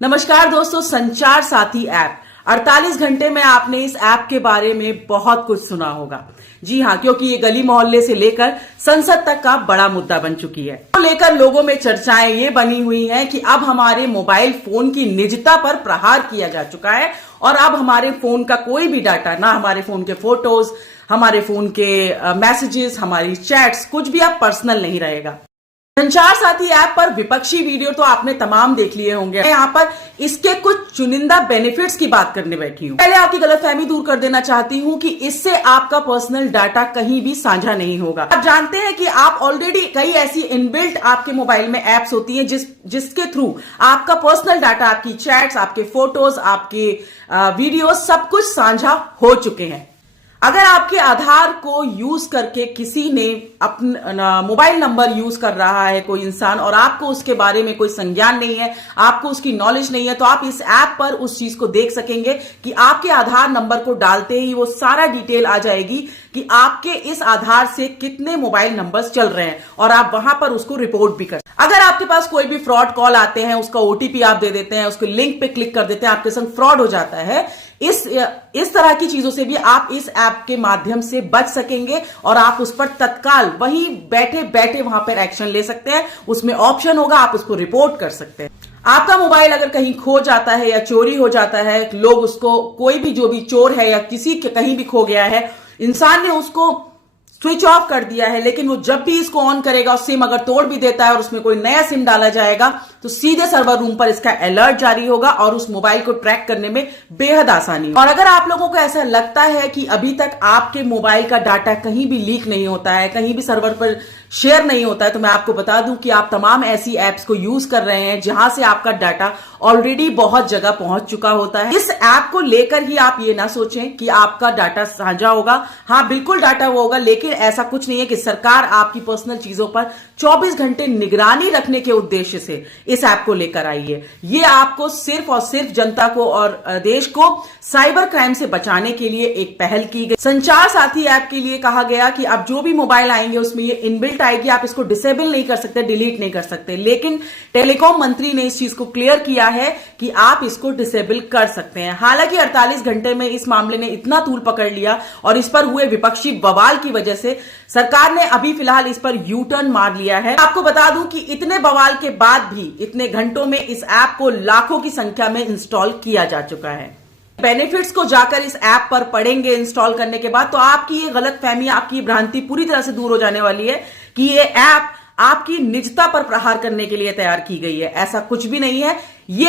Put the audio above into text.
नमस्कार दोस्तों, संचार साथी ऐप 48 घंटे में आपने इस ऐप के बारे में बहुत कुछ सुना होगा। जी हाँ, क्योंकि ये गली मोहल्ले से लेकर संसद तक का बड़ा मुद्दा बन चुकी है। तो लेकर लोगों में चर्चाएं ये बनी हुई हैं कि अब हमारे मोबाइल फोन की निजता पर प्रहार किया जा चुका है और अब हमारे फोन का कोई भी डाटा, ना हमारे फोन के फोटोज, हमारे फोन के मैसेजेस, हमारी चैट्स, कुछ भी अब पर्सनल नहीं रहेगा। संचार साथी ऐप पर विपक्षी वीडियो तो आपने तमाम देख लिए होंगे। मैं यहाँ पर इसके कुछ चुनिंदा बेनिफिट्स की बात करने बैठी हूँ। पहले आपकी गलतफहमी दूर कर देना चाहती हूँ कि इससे आपका पर्सनल डाटा कहीं भी साझा नहीं होगा। आप जानते हैं कि आप ऑलरेडी कई ऐसी इनबिल्ट आपके मोबाइल में एप्स होती हैं जिसके थ्रू आपका पर्सनल डाटा, आपकी चैट्स, आपके फोटोज, आपके वीडियो सब कुछ साझा हो चुके हैं। अगर आपके आधार को यूज करके किसी ने अपना मोबाइल नंबर यूज कर रहा है कोई इंसान और आपको उसके बारे में कोई संज्ञान नहीं है, आपको उसकी नॉलेज नहीं है, तो आप इस ऐप पर उस चीज को देख सकेंगे कि आपके आधार नंबर को डालते ही वो सारा डिटेल आ जाएगी कि आपके इस आधार से कितने मोबाइल नंबर्स चल रहे हैं और आप वहां पर उसको रिपोर्ट भी कर। अगर आपके पास कोई भी फ्रॉड कॉल आते हैं, उसका ओटीपी आप दे देते हैं, उसको लिंक पे क्लिक कर देते हैं, आपके संग फ्रॉड हो जाता है, इस तरह की चीजों से भी आप इस ऐप के माध्यम से बच सकेंगे और आप उस पर तत्काल वहीं बैठे बैठे वहां पर एक्शन ले सकते हैं। उसमें ऑप्शन होगा, आप उसको रिपोर्ट कर सकते हैं। आपका मोबाइल अगर कहीं खो जाता है या चोरी हो जाता है, लोग उसको, कोई भी जो भी चोर है या किसी के कहीं भी खो गया है, इंसान ने उसको स्विच ऑफ कर दिया है, लेकिन वो जब भी इसको ऑन करेगा और सिम अगर तोड़ भी देता है और उसमें कोई नया सिम डाला जाएगा तो सीधे सर्वर रूम पर इसका अलर्ट जारी होगा और उस मोबाइल को ट्रैक करने में बेहद आसानी। और अगर आप लोगों को ऐसा लगता है कि अभी तक आपके मोबाइल का डाटा कहीं भी लीक नहीं होता है, कहीं भी सर्वर पर शेयर नहीं होता है, तो मैं आपको बता दूं कि आप तमाम ऐसी एप्स को यूज कर रहे हैं जहां से आपका डाटा ऑलरेडी बहुत जगह पहुंच चुका होता है। इस ऐप को लेकर ही आप ये ना सोचें कि आपका डाटा साझा होगा। हाँ, बिल्कुल डाटा वो होगा, लेकिन ऐसा कुछ नहीं है कि सरकार आपकी पर्सनल चीजों पर 24 घंटे निगरानी रखने के उद्देश्य से इस ऐप को लेकर आई है। ये आपको सिर्फ और सिर्फ जनता को और देश को साइबर क्राइम से बचाने के लिए एक पहल की गई। संचार साथी ऐप के लिए कहा गया कि अब जो भी मोबाइल आएंगे उसमें ये इनबिल्ट आएगी, आप इसको डिसेबल नहीं कर सकते, डिलीट नहीं कर सकते, लेकिन टेलीकॉम मंत्री ने इस चीज को क्लियर किया है कि आप इसको डिसेबल कर सकते हैं। हालांकि 48 घंटे में इस मामले ने इतना तूल पकड़ लिया और इस पर हुए विपक्षी बवाल की वजह से सरकार ने अभी फिलहाल इस पर यू टर्न मार लिया है। आपको बता दूं कि इतने बवाल के बाद भी इतने घंटों में इस ऐप को लाखों की संख्या में इंस्टॉल किया जा चुका है। बेनिफिट्स को जाकर इस ऐप पर पढ़ेंगे इंस्टॉल करने के बाद, तो आपकी ये गलतफहमी, आपकी भ्रांति पूरी तरह से दूर हो जाने वाली है कि ये ऐप आपकी निजता पर प्रहार करने के लिए तैयार की गई है। ऐसा कुछ भी नहीं है। ये